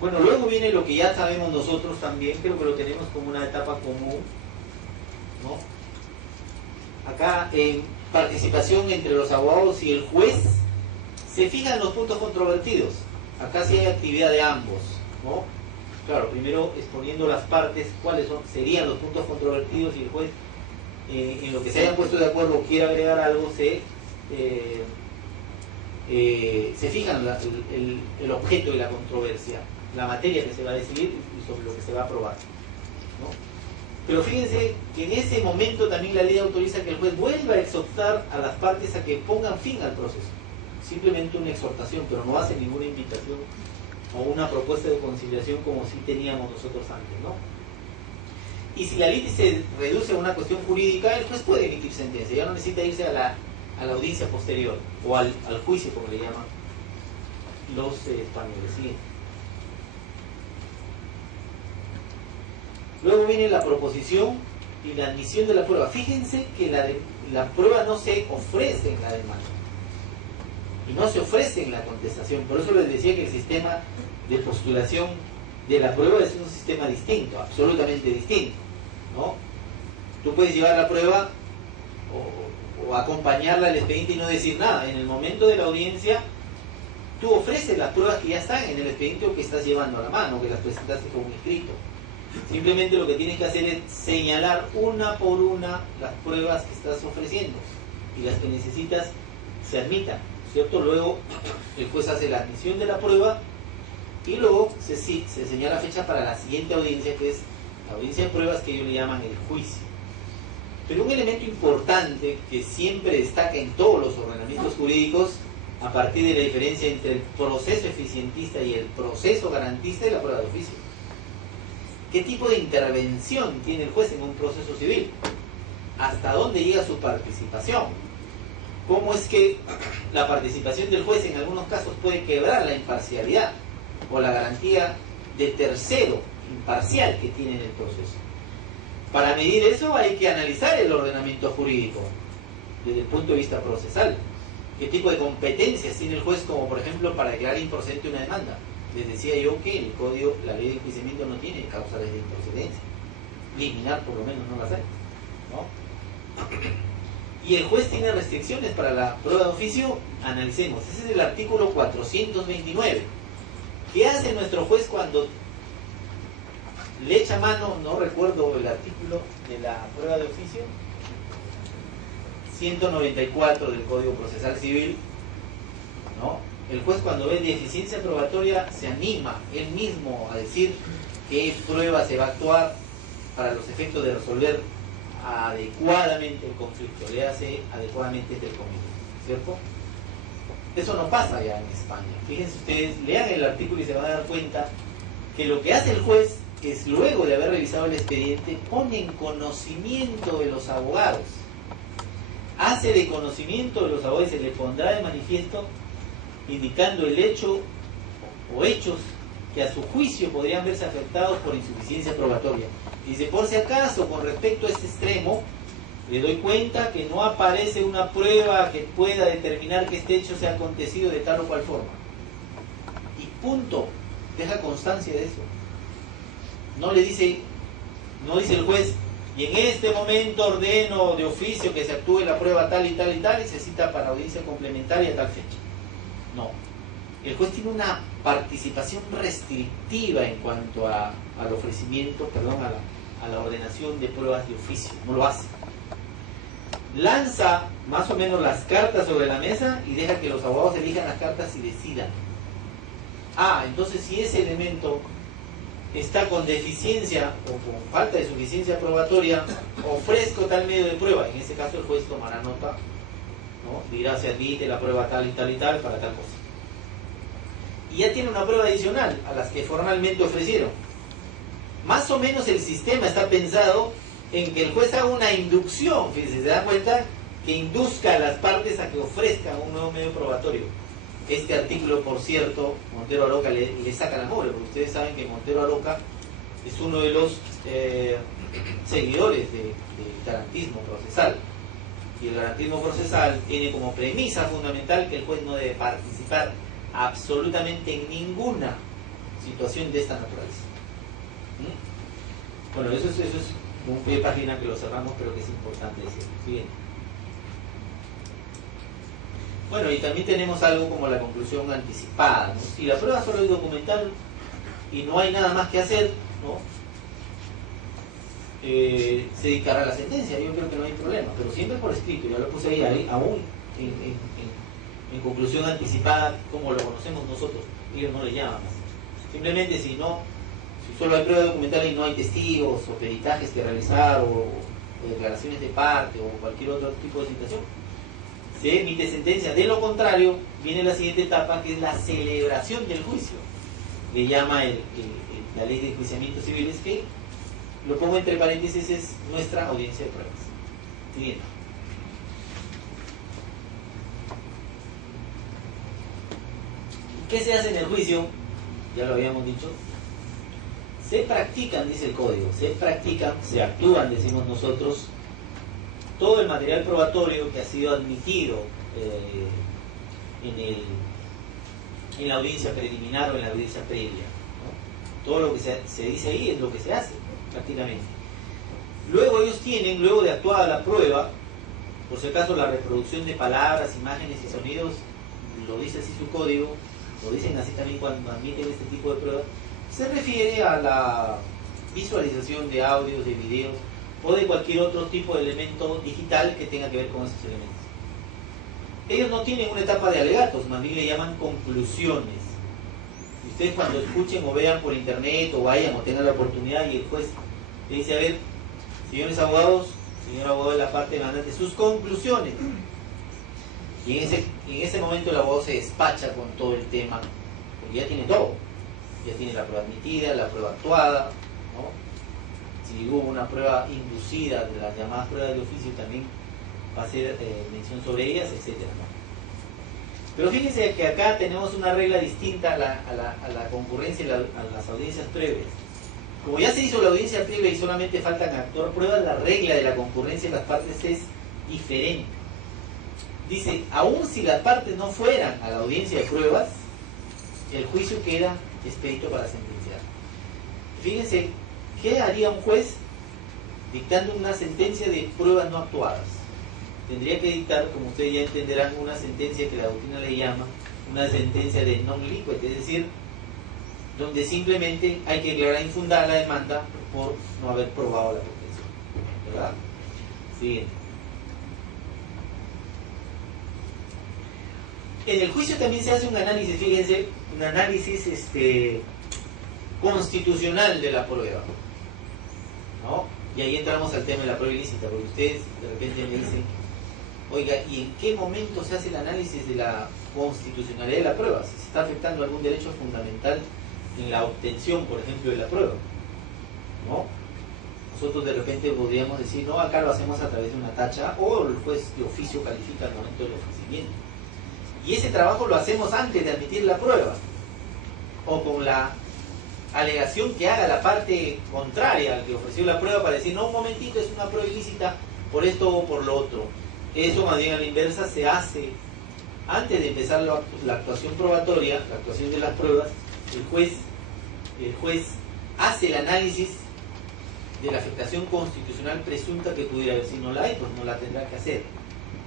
Bueno, luego viene lo que ya sabemos nosotros también, creo que lo tenemos como una etapa común, ¿no? Acá en participación entre los abogados y el juez se fijan los puntos controvertidos. Acá sí hay actividad de ambos, ¿no? Claro, primero exponiendo las partes, cuáles serían los puntos controvertidos, y el juez, en lo que se hayan puesto de acuerdo, quiere agregar algo, se fijan el objeto de la controversia, la materia que se va a decidir y sobre lo que se va a aprobar, ¿no? Pero fíjense que en ese momento también la ley autoriza que el juez vuelva a exhortar a las partes a que pongan fin al proceso. Simplemente una exhortación, pero no hace ninguna invitación o una propuesta de conciliación como sí teníamos nosotros antes, ¿no? Y si la ley se reduce a una cuestión jurídica, el juez puede emitir sentencia, ya no necesita irse a la audiencia posterior o al juicio, como le llaman los españoles. ¿Sí? Luego viene la proposición y la admisión de la prueba. Fíjense que la prueba no se ofrece en la demanda y no se ofrece en la contestación. Por eso les decía que el sistema de postulación de la prueba es un sistema distinto, absolutamente distinto, ¿no? Tú puedes llevar la prueba o acompañarla al expediente y no decir nada. En el momento de la audiencia, tú ofreces las pruebas que ya están en el expediente o que estás llevando a la mano, que las presentaste como escrito. Simplemente lo que tienes que hacer es señalar una por una las pruebas que estás ofreciendo y las que necesitas se admitan, ¿cierto? Luego el juez hace la admisión de la prueba y luego se señala fecha para la siguiente audiencia, que es la audiencia de pruebas, que ellos le llaman el juicio. Pero un elemento importante que siempre destaca en todos los ordenamientos jurídicos, a partir de la diferencia entre el proceso eficientista y el proceso garantista, es la prueba de oficio. ¿Qué tipo de intervención tiene el juez en un proceso civil? ¿Hasta dónde llega su participación? ¿Cómo es que la participación del juez en algunos casos puede quebrar la imparcialidad o la garantía de tercero imparcial que tiene en el proceso? Para medir eso hay que analizar el ordenamiento jurídico desde el punto de vista procesal. ¿Qué tipo de competencias tiene el juez, como por ejemplo para declarar improcedente una demanda? Les decía yo que el código, la ley de enjuiciamiento no tiene causales de improcedencia. Liminar por lo menos no las hay, ¿no? Y el juez tiene restricciones para la prueba de oficio. Analicemos. Ese es el artículo 429. ¿Qué hace nuestro juez cuando le echa mano? No recuerdo el artículo de la prueba de oficio. 194 del Código Procesal Civil, ¿no? El juez, cuando ve deficiencia probatoria, se anima él mismo a decir qué prueba se va a actuar para los efectos de resolver adecuadamente el conflicto, le hace adecuadamente el conflicto, ¿cierto? Eso no pasa ya en España. Fíjense ustedes, lean el artículo y se van a dar cuenta que lo que hace el juez es, luego de haber revisado el expediente, pone en conocimiento de los abogados, hace de conocimiento de los abogados, se le pondrá de manifiesto, indicando el hecho o hechos que a su juicio podrían verse afectados por insuficiencia probatoria. Dice, por si acaso, con respecto a este extremo, le doy cuenta que no aparece una prueba que pueda determinar que este hecho se ha acontecido de tal o cual forma. Y punto. Deja constancia de eso. No le dice, no dice el juez, y en este momento ordeno de oficio que se actúe la prueba tal y tal y tal, y se cita para audiencia complementaria a tal fecha. No. El juez tiene una participación restrictiva en cuanto al ofrecimiento, a la ordenación de pruebas de oficio. No lo hace. Lanza más o menos las cartas sobre la mesa y deja que los abogados elijan las cartas y decidan. Entonces si ese elemento está con deficiencia o con falta de suficiencia probatoria, ofrezco tal medio de prueba. En ese caso el juez tomará nota, ¿no? Dirá, se admite la prueba tal y tal y tal para tal cosa. Y ya tiene una prueba adicional a las que formalmente ofrecieron. Más o menos el sistema está pensado en que el juez haga una inducción, fíjense, se da cuenta, que induzca a las partes a que ofrezcan un nuevo medio probatorio. Este artículo, por cierto, Montero Aroca le saca la mugre, porque ustedes saben que Montero Aroca es uno de los seguidores del garantismo procesal. Y el garantismo procesal tiene como premisa fundamental que el juez no debe participar absolutamente en ninguna situación de esta naturaleza. Bueno, eso es un pie de página que lo cerramos, pero que es importante decir. Siguiente. Bueno, y también tenemos algo como la conclusión anticipada, ¿no? Si la prueba solo es documental y no hay nada más que hacer, ¿no? Se dictará la sentencia, yo creo que no hay problema, pero siempre por escrito, ya lo puse ahí aún en conclusión anticipada, como lo conocemos nosotros, ellos no le llaman. Simplemente si solo hay prueba documental y no hay testigos o peritajes que realizar o declaraciones de parte o cualquier otro tipo de situación, se emite sentencia. De lo contrario, viene la siguiente etapa, que es la celebración del juicio. Le llama la ley de enjuiciamientos civiles, que lo pongo entre paréntesis, es nuestra audiencia de pruebas. Siguiente. ¿Qué se hace en el juicio? Ya lo habíamos dicho. Se practican, dice el código, se actúan, decimos nosotros, todo el material probatorio que ha sido admitido en la audiencia preliminar o en la audiencia previa, ¿no? Todo lo que se dice ahí es lo que se hace, prácticamente. Luego ellos tienen, luego de actuada la prueba, por si acaso la reproducción de palabras, imágenes y sonidos, lo dice así su código, lo dicen así también cuando admiten este tipo de pruebas, se refiere a la visualización de audios, de videos o de cualquier otro tipo de elemento digital que tenga que ver con esos elementos. Ellos no tienen una etapa de alegatos, más bien le llaman conclusiones. Y ustedes cuando escuchen o vean por internet o vayan o tengan la oportunidad y el juez le dice, a ver, señores abogados, señor abogado de la parte demandante, sus conclusiones. Y en ese momento el abogado se despacha con todo el tema, porque ya tiene todo. Ya tiene la prueba admitida, la prueba actuada, ¿no? Si hubo una prueba inducida de las llamadas pruebas de oficio, también va a hacer mención sobre ellas, etc., ¿no? Pero fíjense que acá tenemos una regla distinta a la concurrencia y a las audiencias previas. Como ya se hizo la audiencia previa y solamente faltan actuar pruebas, la regla de la concurrencia en las partes es diferente. Dice, aun si las partes no fueran a la audiencia de pruebas, el juicio queda expedito para sentenciar. Fíjense, ¿qué haría un juez dictando una sentencia de pruebas no actuadas? Tendría que dictar, como ustedes ya entenderán, una sentencia que la doctrina le llama una sentencia de non liquid, es decir, donde simplemente hay que declarar infundada la demanda por no haber probado la pretensión, ¿verdad? Siguiente. En el juicio también se hace un análisis, fíjense, un análisis constitucional de la prueba, ¿no? Y ahí entramos al tema de la prueba ilícita, porque ustedes de repente me dicen, oiga, ¿y en qué momento se hace el análisis de la constitucionalidad de la prueba? Si se está afectando algún derecho fundamental en la obtención, por ejemplo, de la prueba, ¿no? Nosotros de repente podríamos decir, no, acá lo hacemos a través de una tacha, o el juez de oficio califica al momento del ofrecimiento. Y ese trabajo lo hacemos antes de admitir la prueba, o con la alegación que haga la parte contraria al que ofreció la prueba para decir, no, un momentito, es una prueba ilícita por esto o por lo otro. Eso más bien a la inversa se hace antes de empezar la actuación probatoria, la actuación de las pruebas. El juez hace el análisis de la afectación constitucional presunta que pudiera haber. Si no la hay, pues no la tendrá que hacer.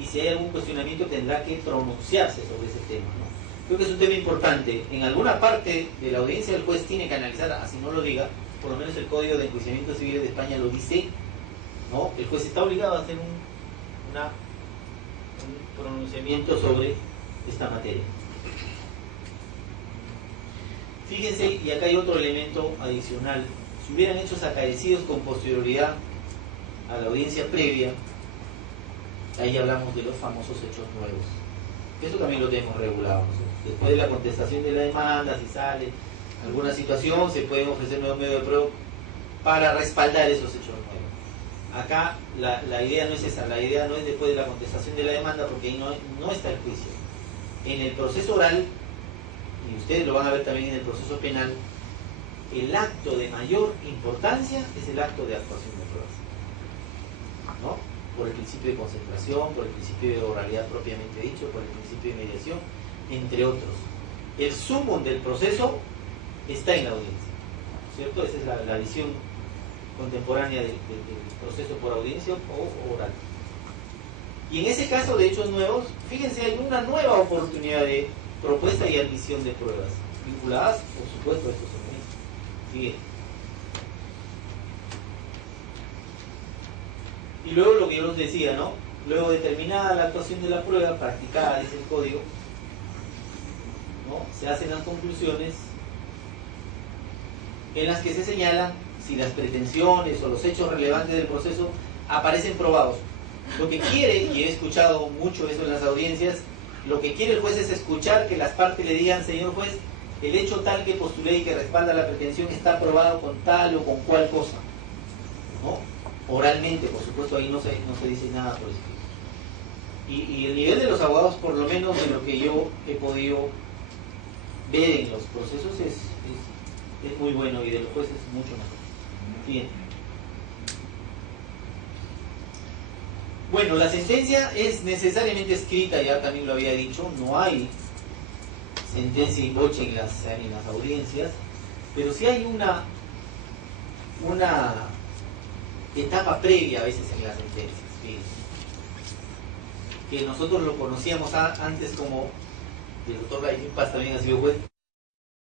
Y si hay algún cuestionamiento, tendrá que pronunciarse sobre ese tema, ¿no? Creo que es un tema importante. En alguna parte de la audiencia el juez tiene que analizar, así no lo diga, por lo menos el Código de Enjuiciamiento Civil de España lo dice, ¿no? El juez está obligado a hacer un pronunciamiento sobre esta materia. Fíjense, y acá hay otro elemento adicional. Si hubieran hechos acaecidos con posterioridad a la audiencia previa, ahí hablamos de los famosos hechos nuevos. Eso también lo tenemos regulado nosotros. Después de la contestación de la demanda, si sale alguna situación, se pueden ofrecer nuevos medios de prueba para respaldar esos hechos nuevos. Acá la idea no es esa, la idea no es después de la contestación de la demanda, porque ahí no está el juicio. En el proceso oral, y ustedes lo van a ver también en el proceso penal, el acto de mayor importancia es el acto de actuación de pruebas, ¿no? Por el principio de concentración, por el principio de oralidad propiamente dicho, por el principio de mediación, entre otros. El sumum del proceso está en la audiencia, ¿cierto? Esa es la visión contemporánea del proceso por audiencia o oral. Y en ese caso de hechos nuevos, fíjense, hay una nueva oportunidad de propuesta y admisión de pruebas, vinculadas, por supuesto, a estos elementos. Bien. Y luego lo que yo les decía, ¿no? Luego de terminada la actuación de la prueba, practicada, dice el código, ¿no? Se hacen las conclusiones en las que se señalan si las pretensiones o los hechos relevantes del proceso aparecen probados. Lo que quiere, y he escuchado mucho eso en las audiencias, lo que quiere el juez es escuchar que las partes le digan: señor juez, el hecho tal que postulé y que respalda la pretensión está probado con tal o con cual cosa, ¿no? Oralmente, por supuesto, ahí no se dice nada por escrito. Y el nivel de los abogados, por lo menos de lo que yo he podido ver en los procesos, es muy bueno, y de los jueces mucho mejor. Bien. Bueno, la sentencia es necesariamente escrita, ya también lo había dicho, no hay sentencia in voce en las audiencias, pero sí hay una etapa previa a veces en las sentencias, que nosotros lo conocíamos antes como, el doctor Gallín Paz también ha sido juez,